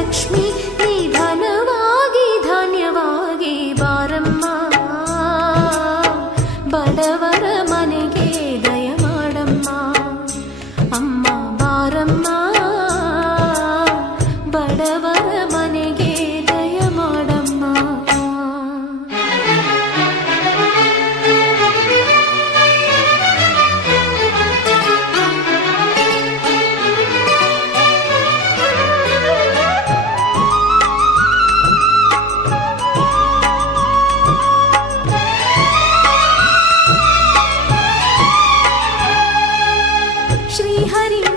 ಲಕ್ಷ್ಮಿ ನೀ ಧನವಾಗಿ ಧಾನ್ಯವಾಗಿ ಬಾರಮ್ಮ ಬಡವರ ಮನೆಗೆ ದಯ ಮಾಡಮ್ಮ ಅಮ್ಮ ಬಾರಮ್ಮ ಬಡವರ हरि